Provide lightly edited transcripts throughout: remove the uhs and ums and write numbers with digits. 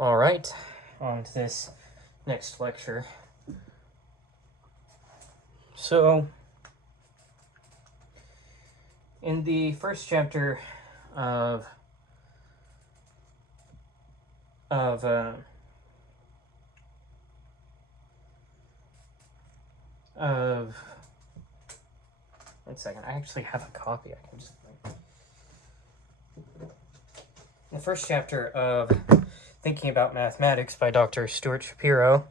All right, on to this next lecture. So, in the first chapter of one second, I actually have a copy. I can just. In the first chapter of Thinking About Mathematics by Dr. Stuart Shapiro,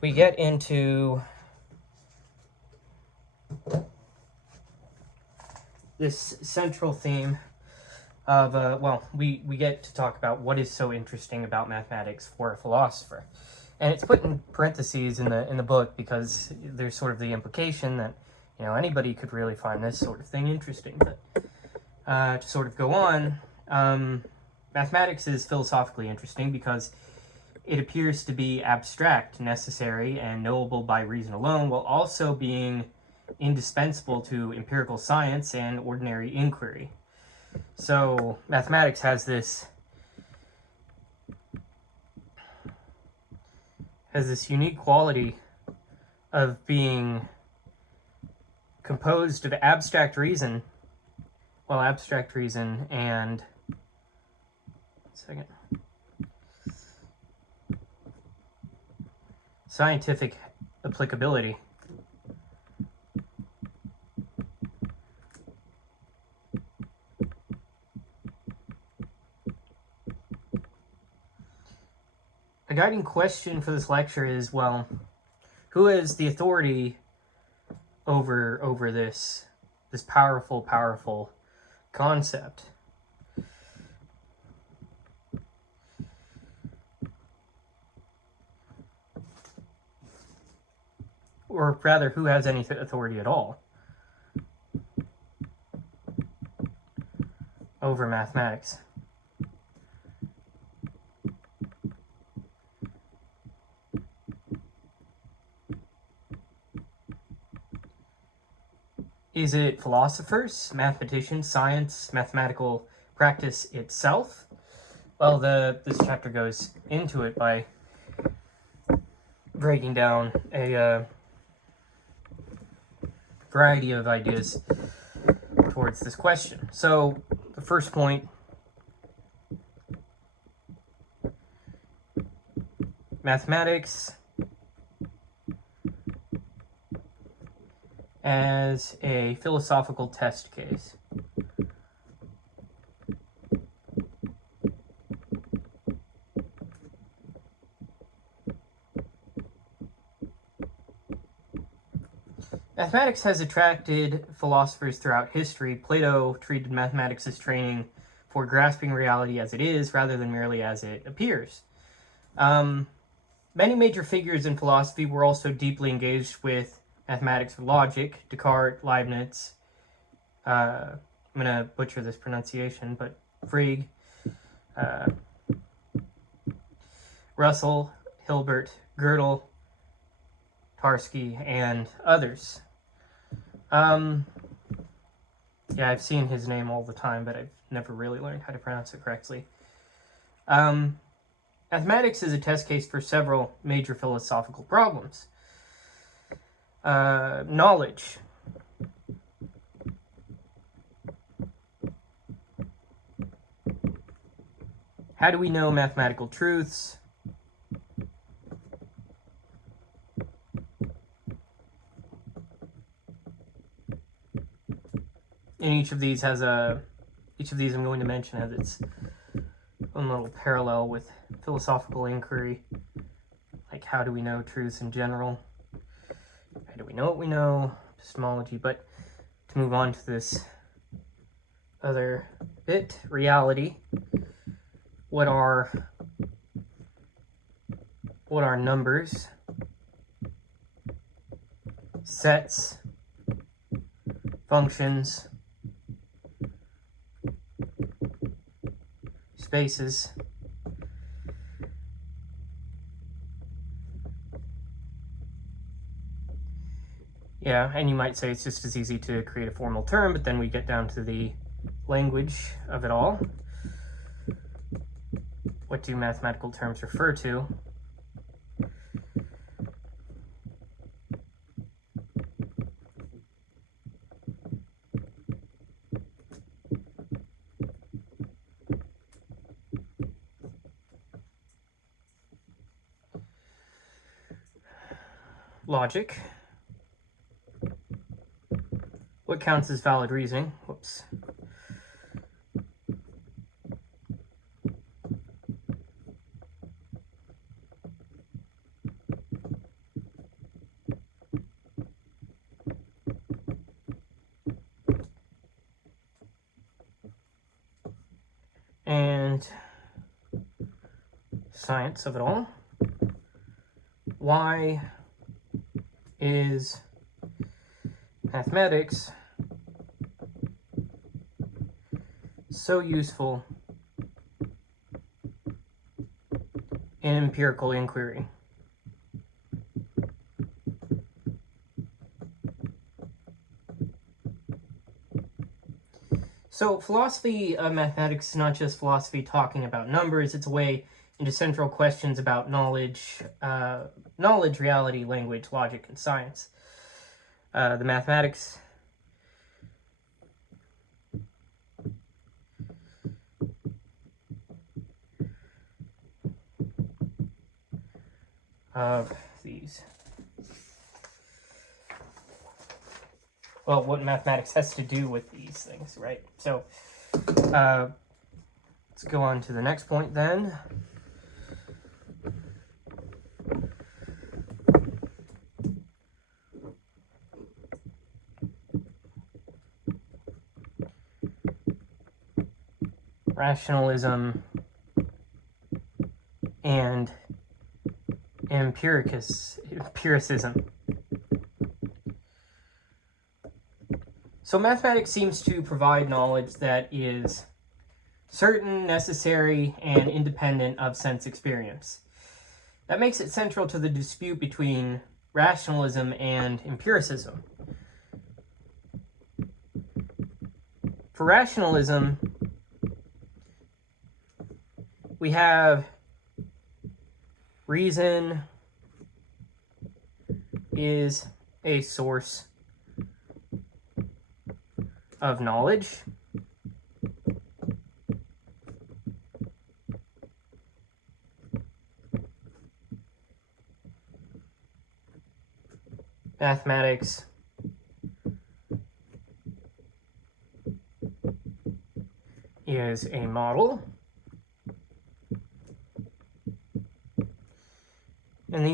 we get into this central theme of, we get to talk about what is so interesting about mathematics for a philosopher. And it's put in parentheses in the book because there's sort of the implication that, anybody could really find this sort of thing interesting. But to sort of go on, mathematics is philosophically interesting because it appears to be abstract, necessary, and knowable by reason alone, while also being indispensable to empirical science and ordinary inquiry. So mathematics has this unique quality of being composed of abstract reason and scientific applicability. A guiding question for this lecture is, well, who is the authority over this powerful concept? Or rather, who has any authority at all over mathematics? Is it philosophers, mathematicians, science, mathematical practice itself? Well, this chapter goes into it by breaking down a variety of ideas towards this question. So, the first point, mathematics as a philosophical test case. Mathematics has attracted philosophers throughout history. Plato treated mathematics as training for grasping reality as it is, rather than merely as it appears. Many major figures in philosophy were also deeply engaged with mathematics or logic. Descartes, Leibniz, I'm going to butcher this pronunciation, but Frege, Russell, Hilbert, Gödel, Tarski, and others. Yeah, I've seen his name all the time, but I've never really learned how to pronounce it correctly. Mathematics is a test case for several major philosophical problems. Knowledge. How do we know mathematical truths? And each of these I'm going to mention has its own little parallel with philosophical inquiry. Like, how do we know truths in general? How do we know what we know? Epistemology. But to move on to this other bit, reality. What are numbers, sets, functions, spaces? Yeah, and you might say it's just as easy to create a formal term, but then we get down to the language of it all. what do mathematical terms refer to? Logic. What counts as valid reasoning? Whoops. And science of it all. Why is mathematics so useful in empirical inquiry? So philosophy of mathematics is not just philosophy talking about numbers, it's a way into central questions about knowledge, reality, language, logic, and science. The mathematics of these. Well, what mathematics has to do with these things, right? So, let's go on to the next point then. Rationalism and empiricism. So mathematics seems to provide knowledge that is certain, necessary, and independent of sense experience. That makes it central to the dispute between rationalism and empiricism. For rationalism, we have reason is a source of knowledge. Mathematics is a model. And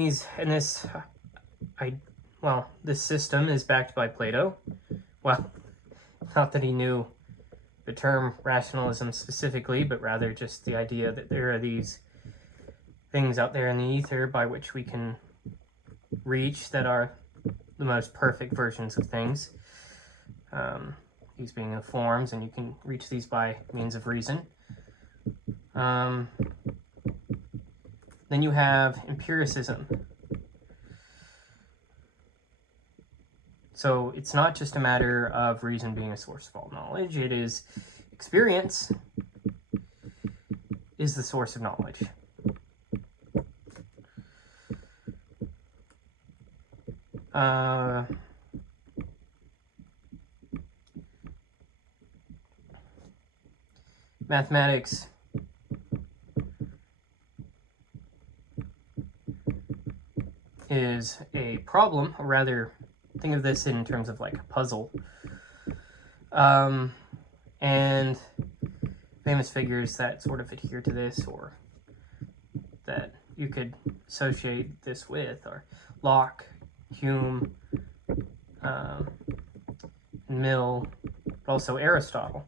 this system is backed by Plato. Well, not that he knew the term rationalism specifically, but rather just the idea that there are these things out there in the ether by which we can reach that are the most perfect versions of things. These being the forms, and you can reach these by means of reason. Then you have empiricism. So it's not just a matter of reason being a source of all knowledge, it is experience is the source of knowledge. Mathematics is a problem, or rather, think of this in terms of like a puzzle. And famous figures that sort of adhere to this, or that you could associate this with, are Locke, Hume, Mill, but also Aristotle.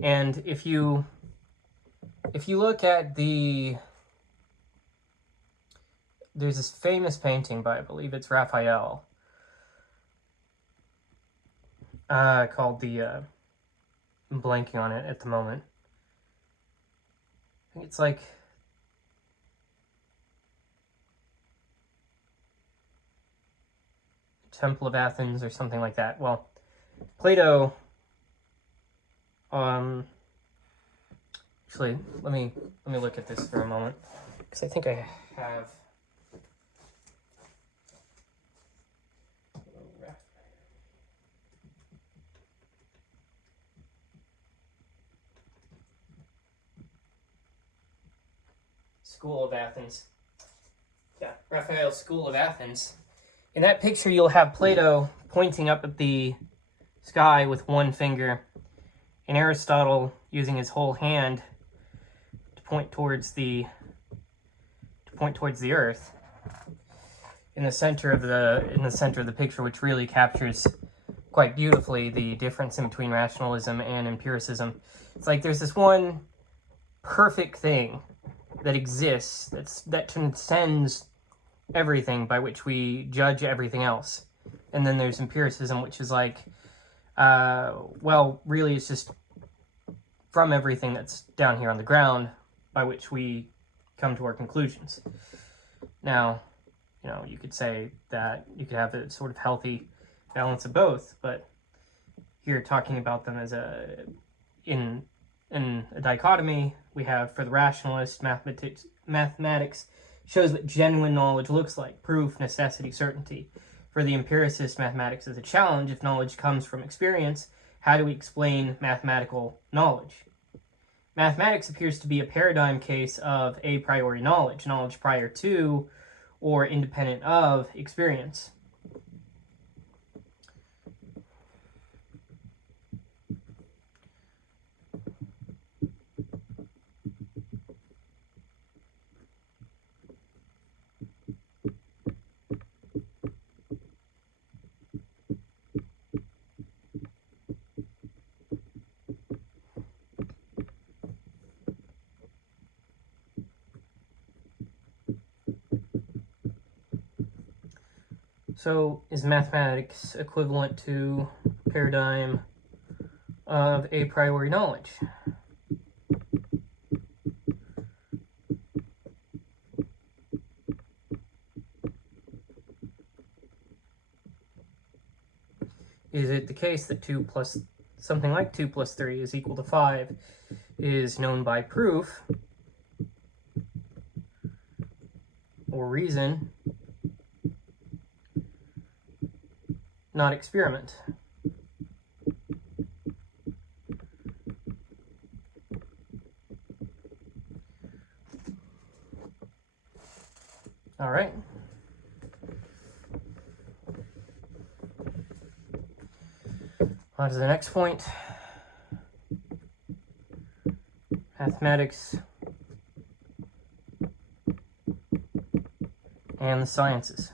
And if you look at there's this famous painting by, I believe it's Raphael, called I'm blanking on it at the moment. I think it's like Temple of Athens or something like that. Well, Plato Actually, let me look at this for a moment, because I think I have. School of Athens. Yeah, Raphael's School of Athens. In that picture, you'll have Plato pointing up at the sky with one finger, and Aristotle using his whole hand to point towards the earth. In the center of the picture, which really captures quite beautifully the difference in between rationalism and empiricism. It's like there's this one perfect thing that exists that transcends everything, by which we judge everything else. And then there's empiricism, which is like, well, really it's just from everything that's down here on the ground by which we come to our conclusions. Now, you know, you could say that you could have a sort of healthy balance of both, but here talking about them as in a dichotomy, we have, for the rationalist, mathematics shows what genuine knowledge looks like: proof, necessity, certainty. For the empiricist, mathematics is a challenge. If knowledge comes from experience, how do we explain mathematical knowledge? Mathematics appears to be a paradigm case of a priori knowledge prior to or independent of experience. So, is mathematics equivalent to paradigm of a priori knowledge? Is it the case that something like 2 plus 3 is equal to 5 is known by proof or reason, not experiment? All right. On to the next point. Mathematics and the sciences.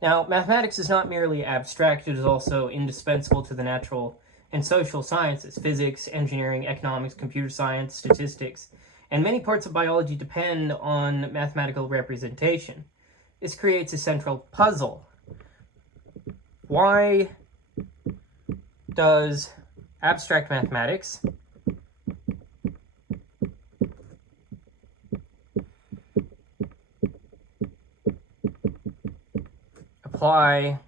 Now, mathematics is not merely abstract, it is also indispensable to the natural and social sciences. Physics, engineering, economics, computer science, statistics, and many parts of biology depend on mathematical representation. This creates a central puzzle. Why does abstract mathematics apply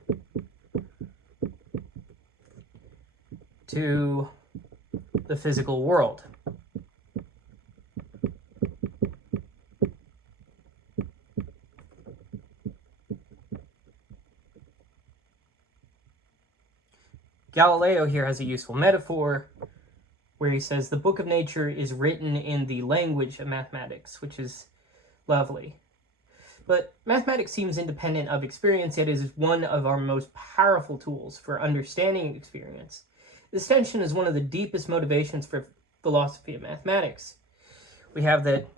to the physical world? Galileo here has a useful metaphor where he says the book of nature is written in the language of mathematics, which is lovely. But mathematics seems independent of experience, yet is one of our most powerful tools for understanding experience. This tension is one of the deepest motivations for philosophy of mathematics. We have that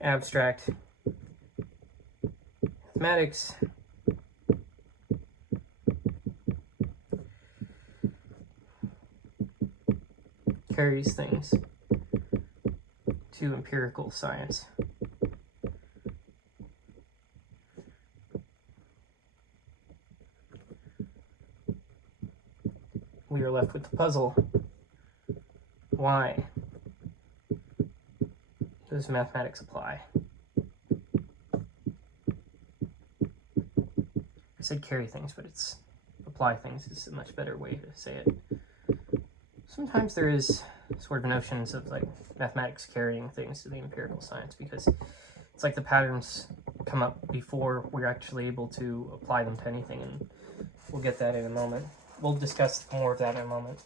abstract mathematics carries things to empirical science. We are left with the puzzle. Why does mathematics apply? said carry things, but it's apply things is a much better way to say it. Sometimes there is sort of notions of like mathematics carrying things to the empirical science, because it's like the patterns come up before we're actually able to apply them to anything, and we'll get that in a moment. We'll discuss more of that in a moment.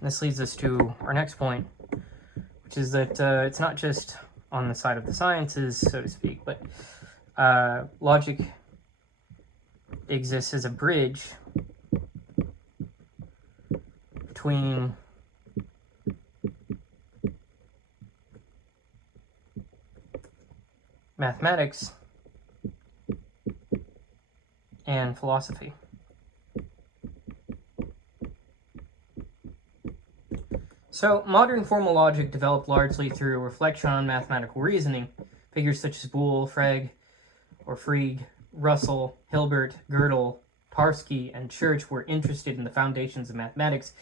This leads us to our next point, which is that it's not just on the side of the sciences, so to speak, but logic exists as a bridge between mathematics and philosophy. So, modern formal logic developed largely through reflection on mathematical reasoning. Figures such as Boole, Frege, Russell, Hilbert, Gödel, Tarski, and Church were interested in the foundations of mathematics,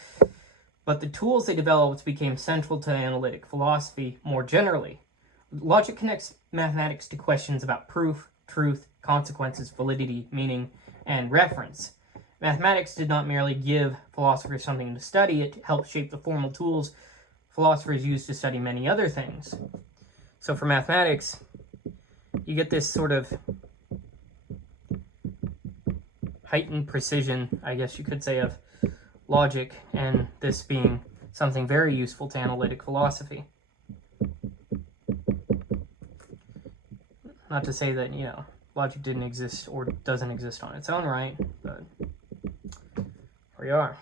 but the tools they developed became central to analytic philosophy more generally. Logic connects mathematics to questions about proof, truth, consequences, validity, meaning, and reference. Mathematics did not merely give philosophers something to study, it helped shape the formal tools philosophers use to study many other things. So for mathematics, you get this sort of heightened precision, I guess you could say, of logic, and this being something very useful to analytic philosophy. Not to say that, logic didn't exist or doesn't exist on its own right, but here we are.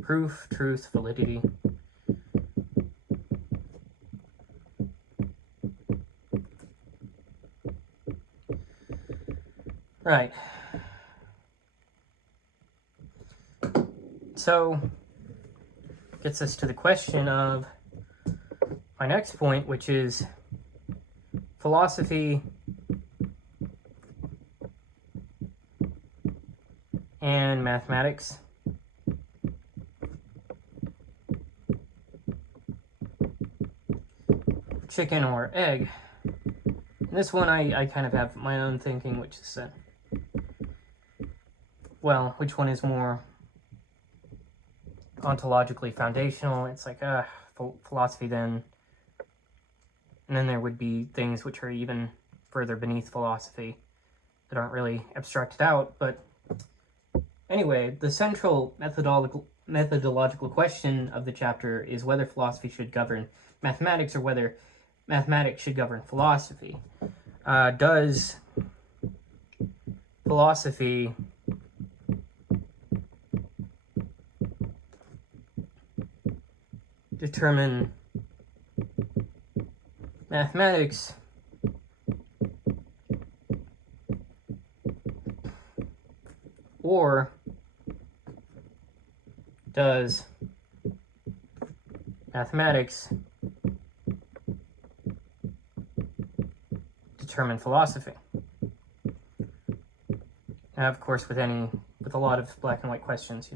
Proof, truth, validity. Right. So, gets us to the question of my next point, which is philosophy and mathematics. Chicken or egg. And this one I kind of have my own thinking, which is which one is more ontologically foundational? It's like philosophy then, and then there would be things which are even further beneath philosophy that aren't really abstracted out. But anyway, the central methodological question of the chapter is whether philosophy should govern mathematics or whether mathematics should govern philosophy. Does philosophy determine mathematics, or does mathematics determine philosophy? Now, of course, with a lot of black and white questions,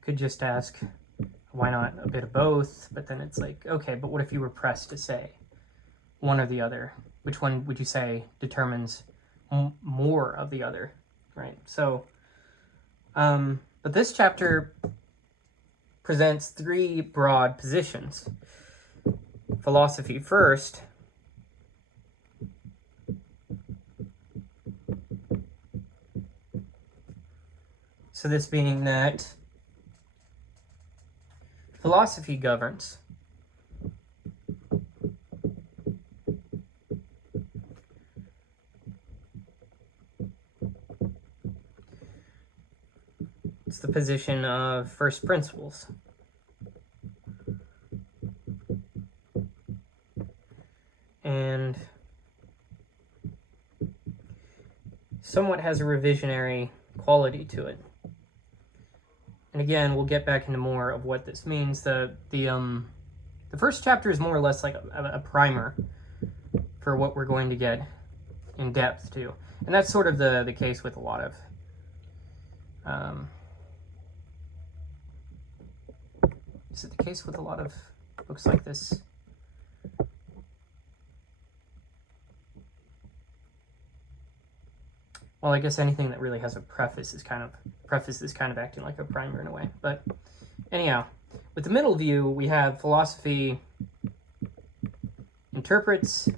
could just ask, why not a bit of both? But then it's like, okay, but what if you were pressed to say one or the other? Which one would you say determines more of the other, right? So, but this chapter presents three broad positions. Philosophy first, so this being that philosophy governs. It's the position of first principles. And somewhat has a revisionary quality to it. And again, we'll get back into more of what this means. The first chapter is more or less like a primer for what we're going to get in depth to. And that's sort of the case with a lot of is it the case with a lot of books like this? Well, I guess anything that really has a preface is kind of acting like a primer in a way. But anyhow, with the middle view, we have philosophy interprets,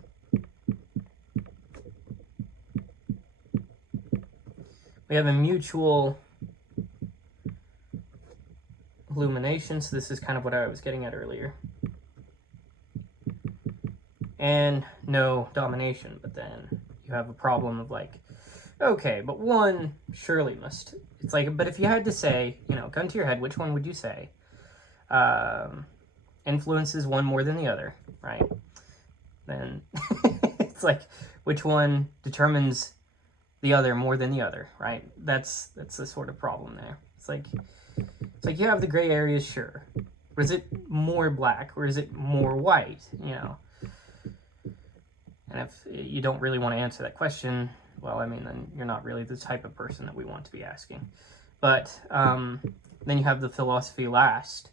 we have a mutual illumination, so this is kind of what I was getting at earlier, and no domination. But then you have a problem of like, okay, but one surely must, it's like, but if you had to say, you know, gun to your head, which one would you say influences one more than the other, right? Then it's like, which one determines the other more than the other, right? That's the sort of problem there. It's like you have the gray areas, sure. Or is it more black, or is it more white, you know? And if you don't really want to answer that question, well, I mean, then you're not really the type of person that we want to be asking. But then you have the philosophy last.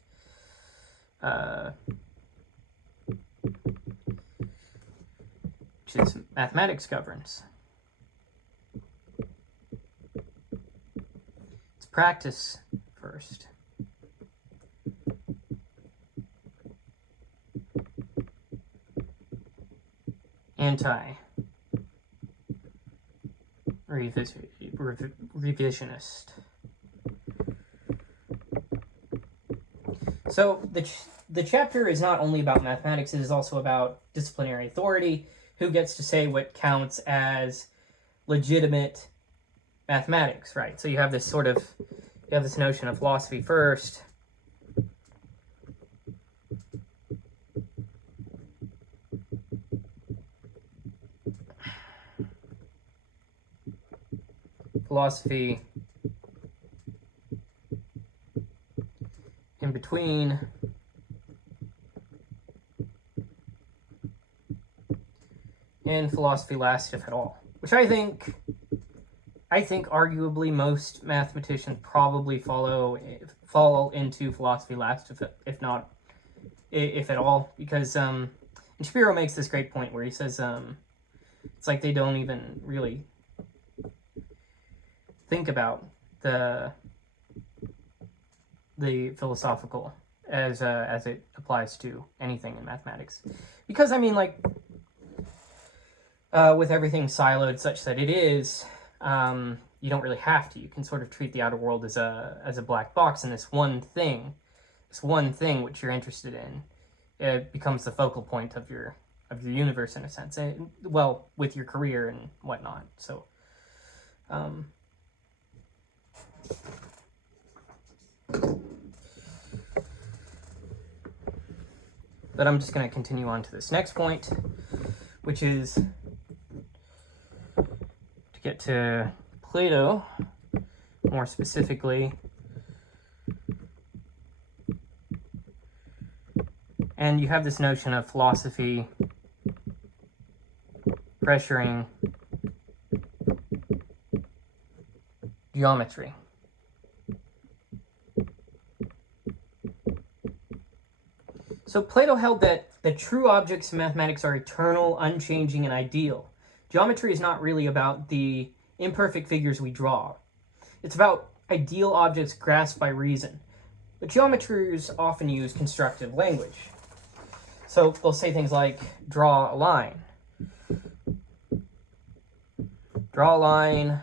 Which is mathematics governs. It's practice first. Revisionist. So the chapter is not only about mathematics, it is also about disciplinary authority, who gets to say what counts as legitimate mathematics, right? So you have this notion of philosophy first. Philosophy in between, and philosophy last, if at all. Which I think arguably most mathematicians probably fall into philosophy last, if at all, because and Shapiro makes this great point where he says it's like they don't even really think about the philosophical as it applies to anything in mathematics, because I mean, like, with everything siloed such that it is, you don't really have to. You can sort of treat the outer world as a black box, and this one thing which you're interested in, it becomes the focal point of your universe in a sense. And, well, with your career and whatnot. So, but I'm just going to continue on to this next point, which is to get to Plato more specifically, and you have this notion of philosophy pressuring geometry. So Plato held that the true objects in mathematics are eternal, unchanging, and ideal. Geometry is not really about the imperfect figures we draw. It's about ideal objects grasped by reason. But geometers often use constructive language. So they'll say things like, draw a line. Draw a line,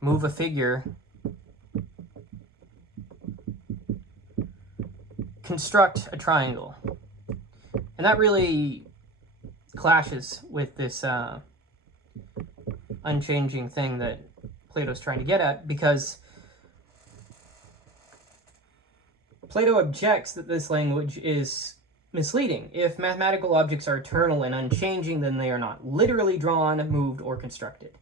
move a figure, construct a triangle. And that really clashes with this unchanging thing that Plato's trying to get at, because Plato objects that this language is misleading. If mathematical objects are eternal and unchanging, then they are not literally drawn, moved, or constructed.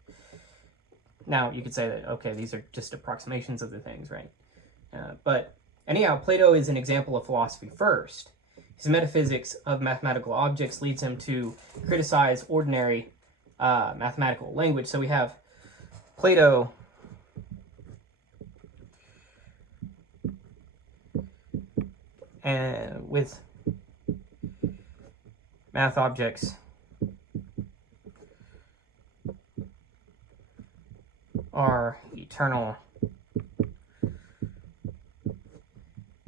Now, you could say that, okay, these are just approximations of the things, right? But anyhow, Plato is an example of philosophy first. His metaphysics of mathematical objects leads him to criticize ordinary mathematical language. So we have Plato and with math objects are eternal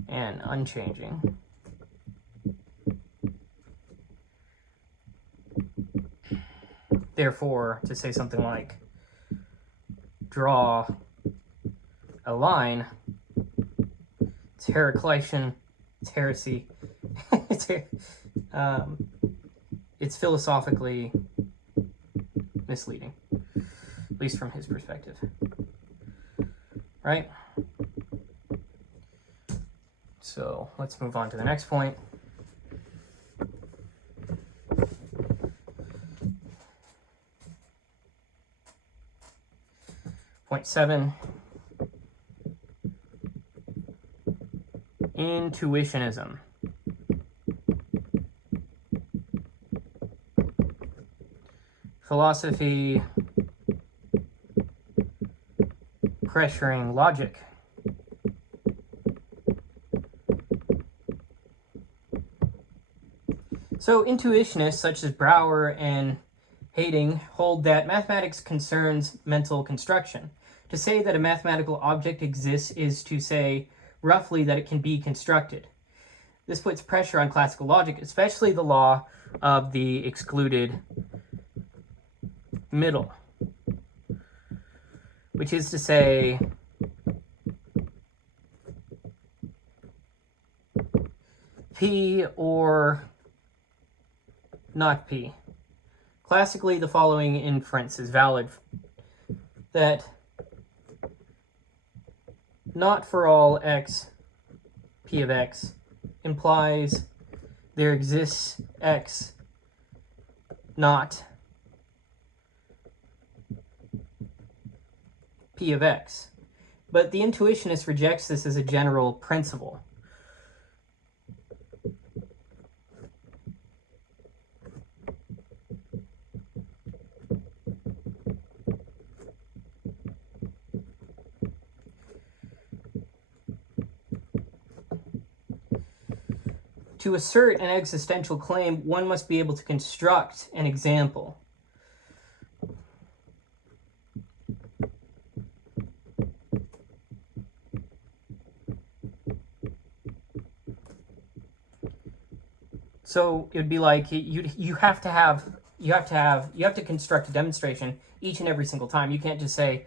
and unchanging. Therefore, to say something like draw a line, it's Heraclitean, it's heresy, it's philosophically misleading, at least from his perspective, right? So let's move on to the next point. Point 7. Intuitionism. Philosophy pressuring logic. So intuitionists such as Brouwer and Heyting hold that mathematics concerns mental construction. To say that a mathematical object exists is to say roughly that it can be constructed. This puts pressure on classical logic, especially the law of the excluded middle, which is to say P or not P. Classically, the following inference is valid: that not for all x, P of x, implies there exists x not P of x. But the intuitionist rejects this as a general principle. To assert an existential claim, one must be able to construct an example. So it would be like you have to construct a demonstration each and every single time. You can't just say,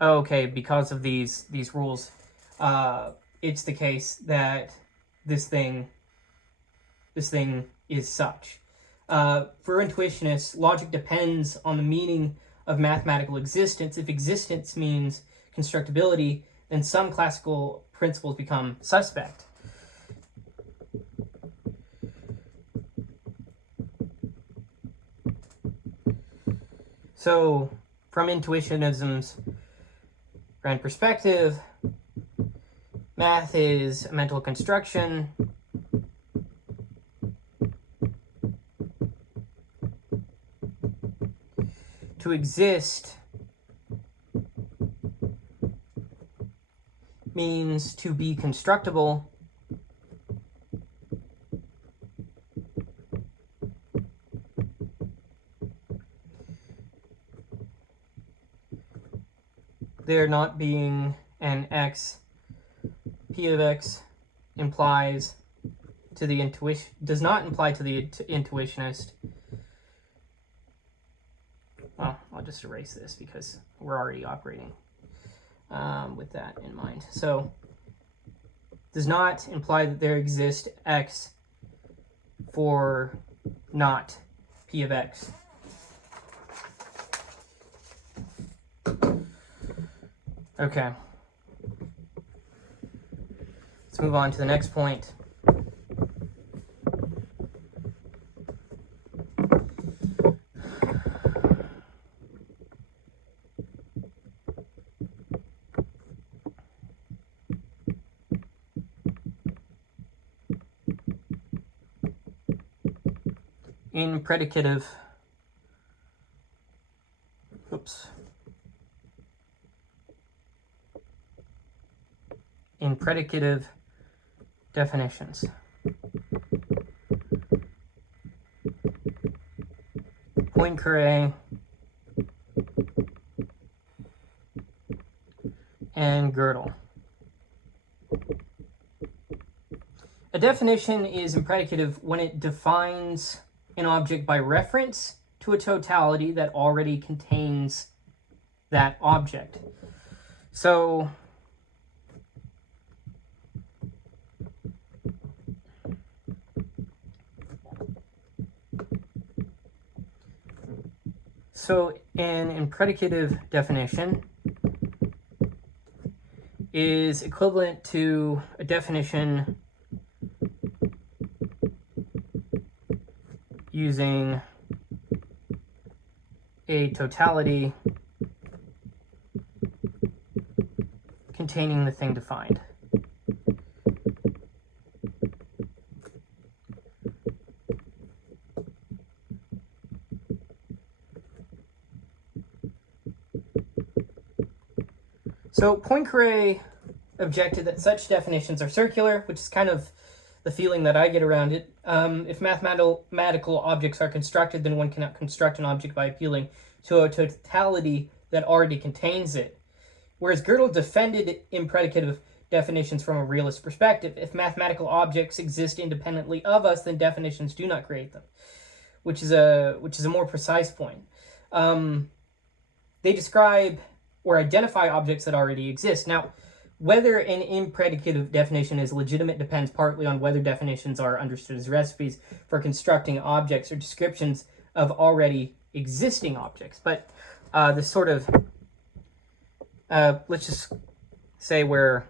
oh, okay, because of these rules, it's the case that this thing is such. For intuitionists, logic depends on the meaning of mathematical existence. If existence means constructibility, then some classical principles become suspect. So, from intuitionism's grand perspective, math is a mental construction. To exist means to be constructible. There not being an x, P of x implies to the intuition, does not imply to the intuitionist. Well, I'll just erase this because we're already operating with that in mind. So, does not imply that there exists x for not P of x. Okay. Let's move on to the next point. In predicative, oops. in predicative definitions. Poincaré and Gödel. A definition is impredicative when it defines an object by reference to a totality that already contains that object. So an impredicative definition is equivalent to a definition using a totality containing the thing defined. So Poincaré objected that such definitions are circular, which is kind of the feeling that I get around it. If mathematical objects are constructed, then one cannot construct an object by appealing to a totality that already contains it. Whereas Gödel defended impredicative definitions from a realist perspective. If mathematical objects exist independently of us, then definitions do not create them, which is a more precise point. They describe or identify objects that already exist. Now, whether an impredicative definition is legitimate depends partly on whether definitions are understood as recipes for constructing objects or descriptions of already existing objects. But this sort of, let's just say where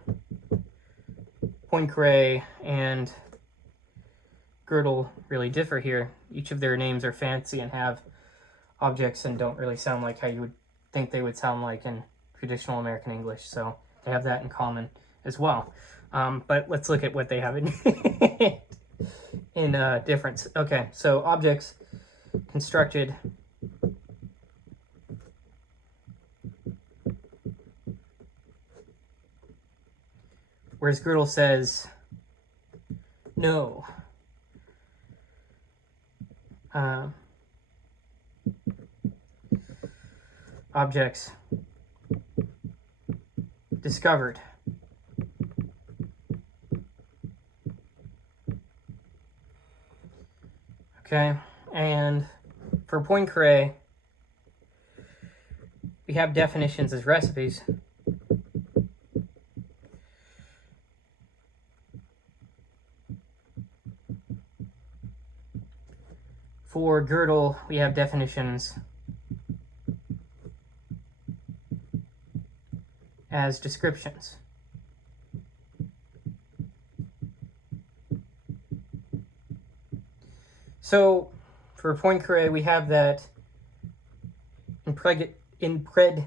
Poincaré and Gödel really differ here. Each of their names are fancy and have objects and don't really sound like how you would think they would sound like in traditional American English. So they have that in common as well. But let's look at what they have in difference. Okay, so objects constructed whereas Gödel says no. Objects discovered. Okay, and for Poincaré, we have definitions as recipes. For Gödel, we have definitions as descriptions. So, for Poincaré, we have that impredicativity.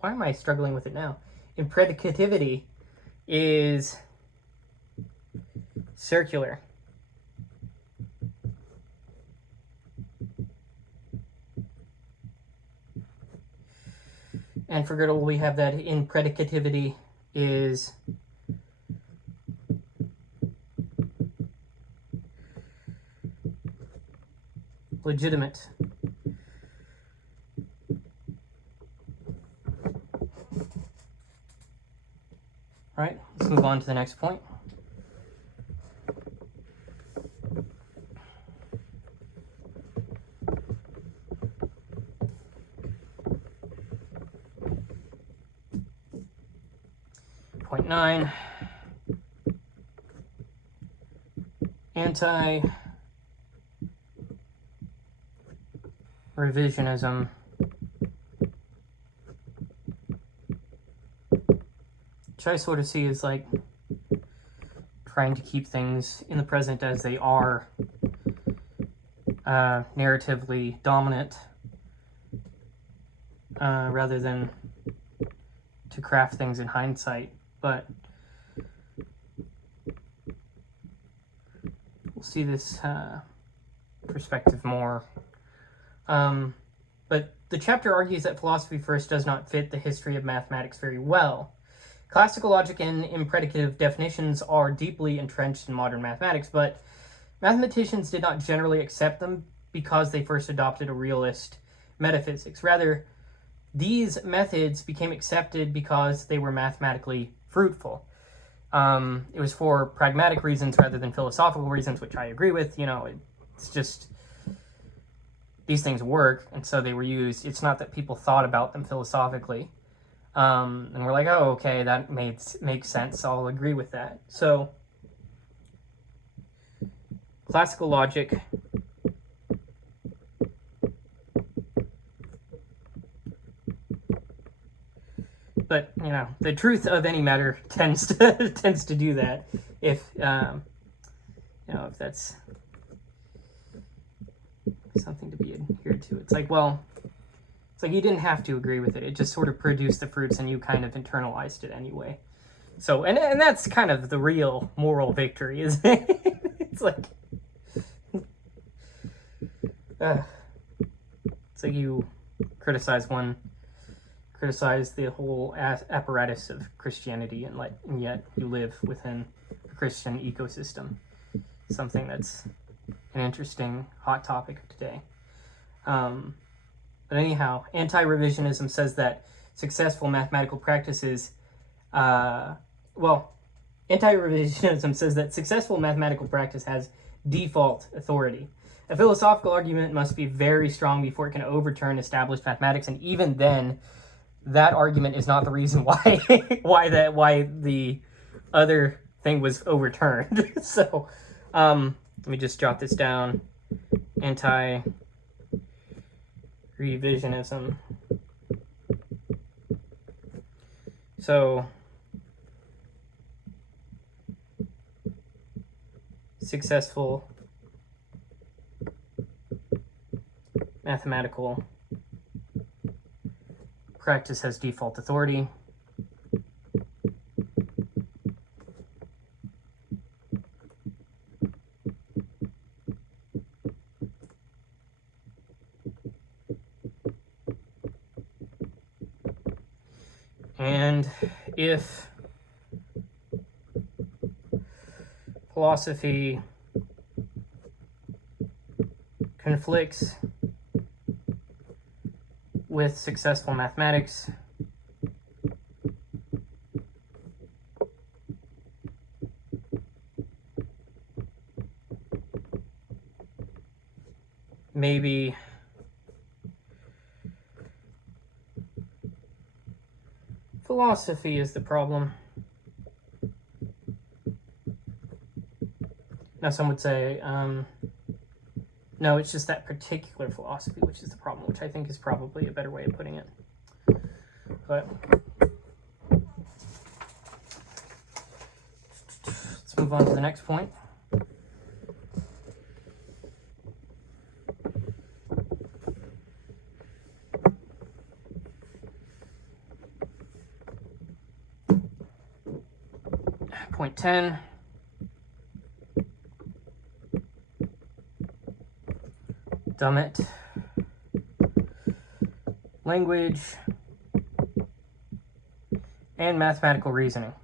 Why am I struggling with it now? Impredicativity is circular. And for Gödel, we have that impredicativity is legitimate. All right, let's move on to the next point. Point 9, anti-revisionism which I sort of see as like trying to keep things in the present as they are, narratively dominant, rather than to craft things in hindsight. But we'll see this perspective more. But the chapter argues that philosophy first does not fit the history of mathematics very well. Classical logic and impredicative definitions are deeply entrenched in modern mathematics, but mathematicians did not generally accept them because they first adopted a realist metaphysics. Rather, these methods became accepted because they were mathematically fruitful. It was for pragmatic reasons rather than philosophical reasons, which I agree with. You know, it's just these things work, and so they were used. It's not that people thought about them philosophically. And we're like, oh, okay, that makes sense. I'll agree with that. So, classical logic but you know, the truth of any matter tends to do that. If you know, if that's something to be adhered to, it's like, well, it's like you didn't have to agree with it. It just sort of produced the fruits, and you kind of internalized it anyway. So, and that's kind of the real moral victory, isn't it? It's like, it's like you criticize the whole apparatus of Christianity, and yet you live within a Christian ecosystem. Something that's an interesting hot topic of today. But anyhow, anti-revisionism says that successful mathematical practices, anti-revisionism says that successful mathematical practice has default authority. A philosophical argument must be very strong before it can overturn established mathematics, and even then, that argument is not the reason why why the other thing was overturned. So, let me just jot this down. Anti-revisionism. So, successful mathematical practice has default authority. And if philosophy conflicts with successful mathematics, maybe philosophy is the problem. Now some would say, no, it's just that particular philosophy which is the problem, which I think is probably a better way of putting it. But let's move on to the next point. Point 10. Dummett. Language and mathematical reasoning.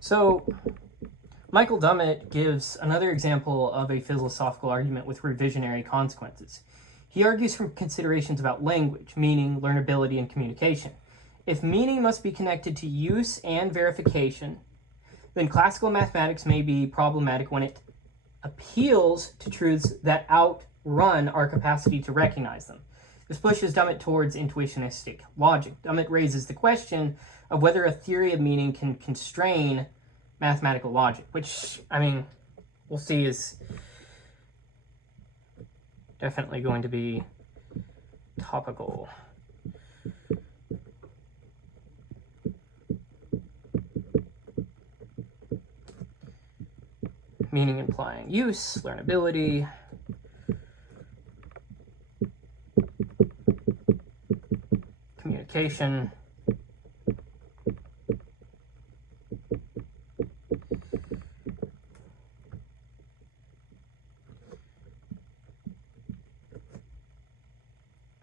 So, Michael Dummett gives another example of a philosophical argument with revisionary consequences. He argues from considerations about language, meaning, learnability, and communication. If meaning must be connected to use and verification, then classical mathematics may be problematic when it appeals to truths that outrun our capacity to recognize them. This pushes Dummett towards intuitionistic logic. Dummett raises the question of whether a theory of meaning can constrain mathematical logic, which, I mean, we'll see is definitely going to be topical. Meaning implying use, learnability, communication,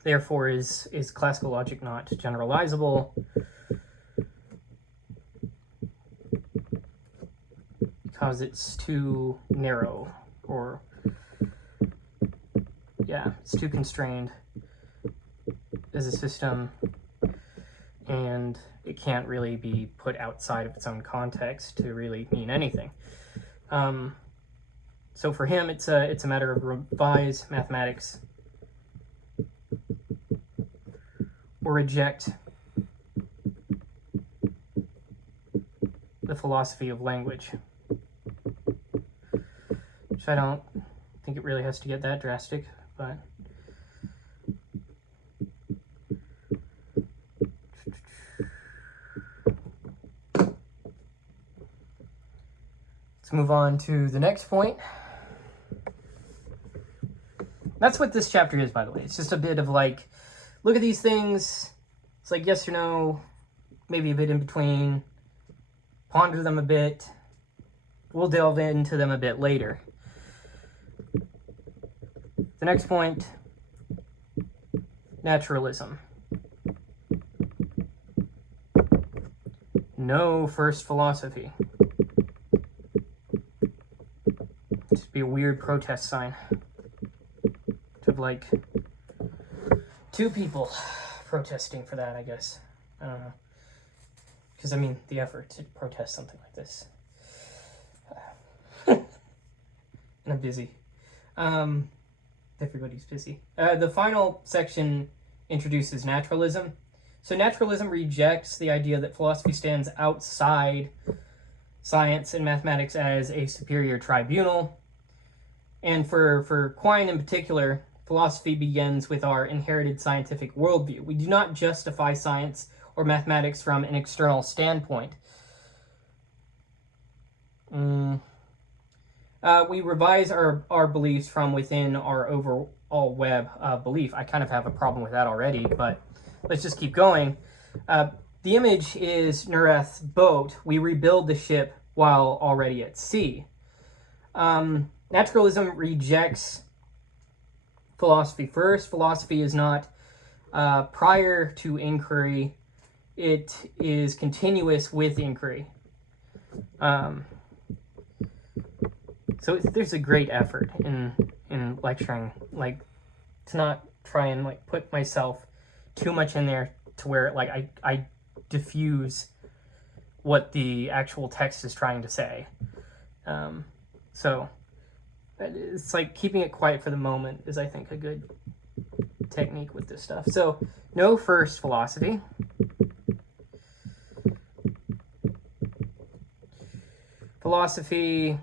therefore is classical logic not generalizable because it's too narrow, or yeah, it's too constrained as a system, and it can't really be put outside of its own context to really mean anything. So for him, it's a matter of revise mathematics or reject the philosophy of language, which I don't think it really has to get that drastic, but let's move on to the next point. That's what this chapter is, by the way. It's just a bit of like, look at these things. It's like yes or no, maybe a bit in between. Ponder them a bit. We'll delve into them a bit later. The next point, naturalism. No first philosophy. Just be a weird protest sign. Of like 2 people protesting for that, I guess. I don't know. Because, I mean, the effort to protest something like this. And I'm busy. Everybody's busy. The final section introduces naturalism. So naturalism rejects the idea that philosophy stands outside science and mathematics as a superior tribunal. And for Quine in particular, philosophy begins with our inherited scientific worldview. We do not justify science or mathematics from an external standpoint. We revise our beliefs from within our overall web of belief. I kind of have a problem with that already, but let's just keep going. The image is Nurath's boat. We rebuild the ship while already at sea. Naturalism rejects philosophy first. Philosophy is not prior to inquiry. It is continuous with inquiry. So there's a great effort in lecturing, like, to not try and like put myself too much in there to where like I diffuse what the actual text is trying to say. So it's like keeping it quiet for the moment is, I think, a good technique with this stuff. So no first philosophy. Philosophy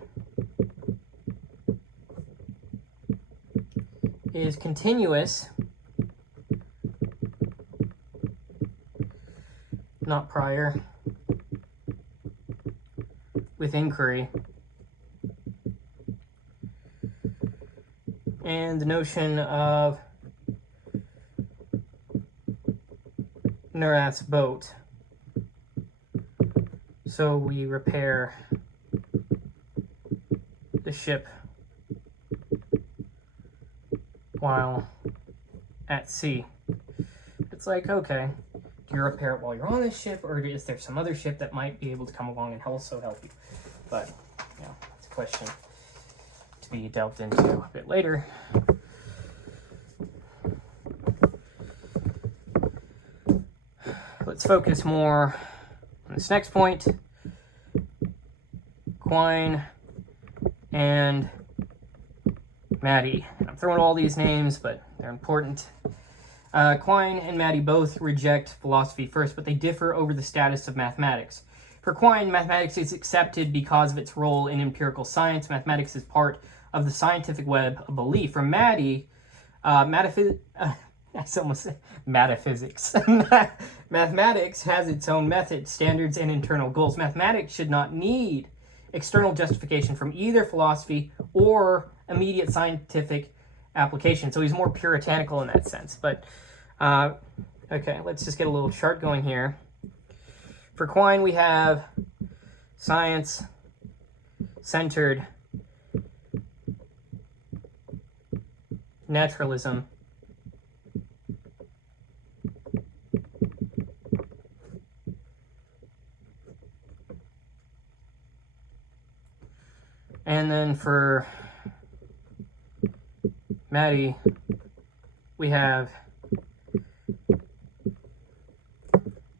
is continuous, not prior, with inquiry. And the notion of Nurath's boat. So we repair the ship while at sea. It's like, okay, do you repair it while you're on this ship, or is there some other ship that might be able to come along and also help you? But, you know, that's a question to be delved into a bit later. Let's focus more on this next point. Quine and Maddie. I'm throwing all these names, but they're important. Quine and Maddie both reject philosophy first, but they differ over the status of mathematics. For Quine, mathematics is accepted because of its role in empirical science. Mathematics is part of the scientific web of belief. For Maddie, metaphysics mathematics has its own methods, standards, and internal goals. Mathematics should not need external justification from either philosophy or immediate scientific application. So he's more puritanical in that sense. But, okay, let's just get a little chart going here. For Quine, we have science-centered naturalism And then for Maddie, we have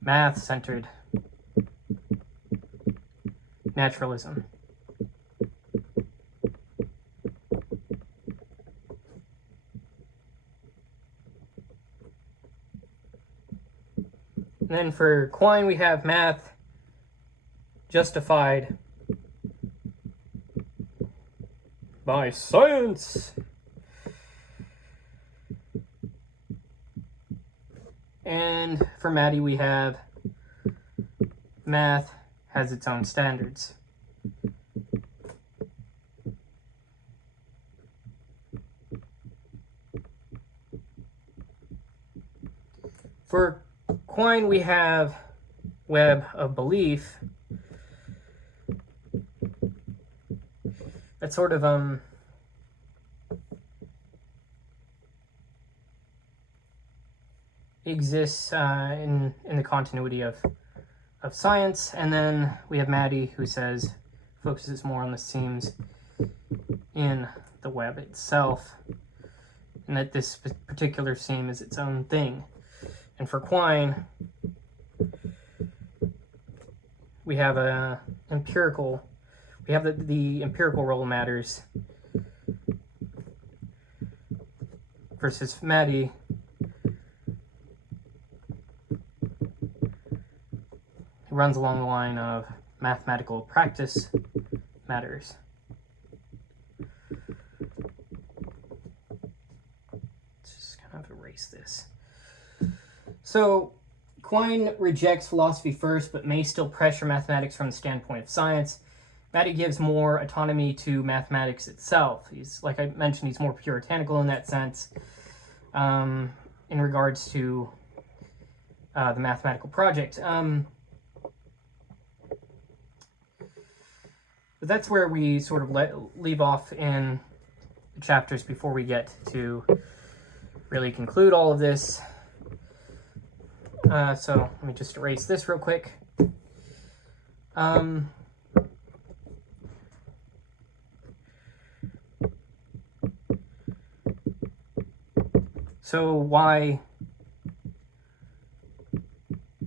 math-centered naturalism. And then for Quine, we have math justified by science. And for Maddie, we have math has its own standards. For Quine, we have web of belief. That sort of exists in the continuity of science. And then we have Maddie, who says focuses more on the seams in the web itself, and that this particular seam is its own thing. And for Quine, we have the empirical role matters, versus Maddie, who runs along the line of mathematical practice matters. Let's just kind of erase this. So Quine rejects philosophy first, but may still pressure mathematics from the standpoint of science. Maddie gives more autonomy to mathematics itself. He's, like I mentioned, he's more puritanical in that sense, in regards to the mathematical project. But that's where we sort of leave off in the chapters before we get to really conclude all of this. So let me just erase this real quick. So why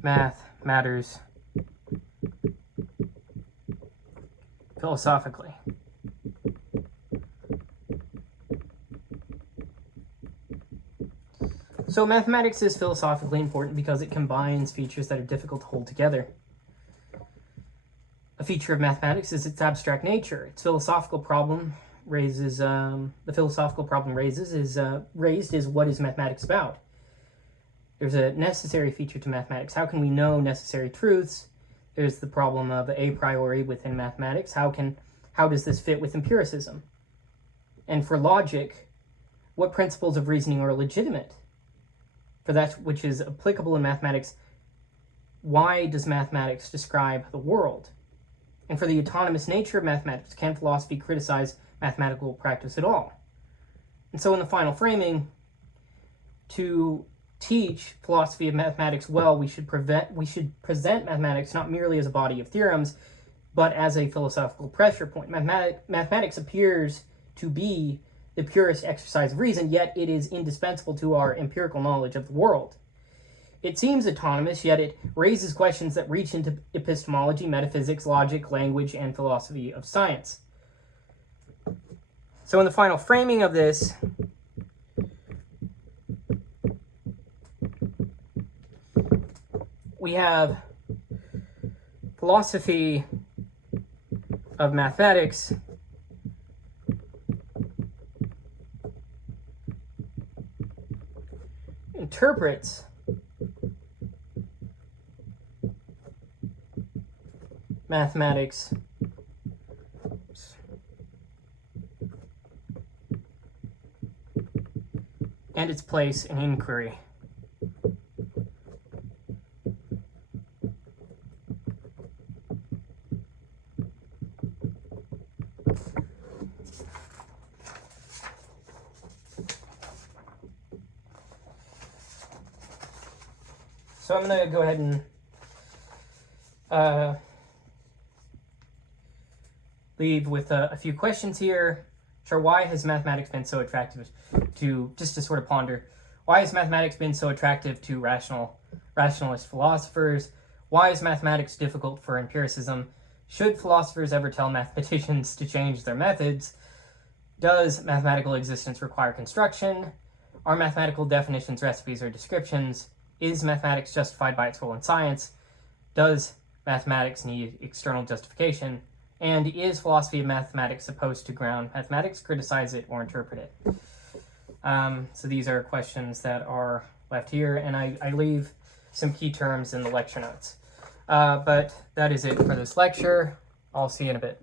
math matters philosophically. So mathematics is philosophically important because it combines features that are difficult to hold together. A feature of mathematics is its abstract nature. Its philosophical problem raised is what is mathematics about? There's a necessary feature to mathematics. How can we know necessary truths? There's the problem of a priori within mathematics. How does this fit with empiricism? And for logic, what principles of reasoning are legitimate? For that which is applicable in mathematics, why does mathematics describe the world? And for the autonomous nature of mathematics, can philosophy criticize mathematical practice at all? And so in the final framing, to teach philosophy of mathematics well, we should present mathematics not merely as a body of theorems, but as a philosophical pressure point. Mathematics appears to be the purest exercise of reason, yet it is indispensable to our empirical knowledge of the world. It seems autonomous, yet it raises questions that reach into epistemology, metaphysics, logic, language, and philosophy of science. So in the final framing of this, we have philosophy of mathematics interprets mathematics and its place in inquiry. So I'm going to go ahead and leave with a few questions here. Sure, why has mathematics been so attractive just to sort of ponder, why has mathematics been so attractive to rationalist philosophers? Why is mathematics difficult for empiricism? Should philosophers ever tell mathematicians to change their methods? Does mathematical existence require construction? Are mathematical definitions recipes or descriptions? Is mathematics justified by its role in science? Does mathematics need external justification? And is philosophy of mathematics supposed to ground mathematics, criticize it, or interpret it? So these are questions that are left here, and I leave some key terms in the lecture notes. But that is it for this lecture. I'll see you in a bit.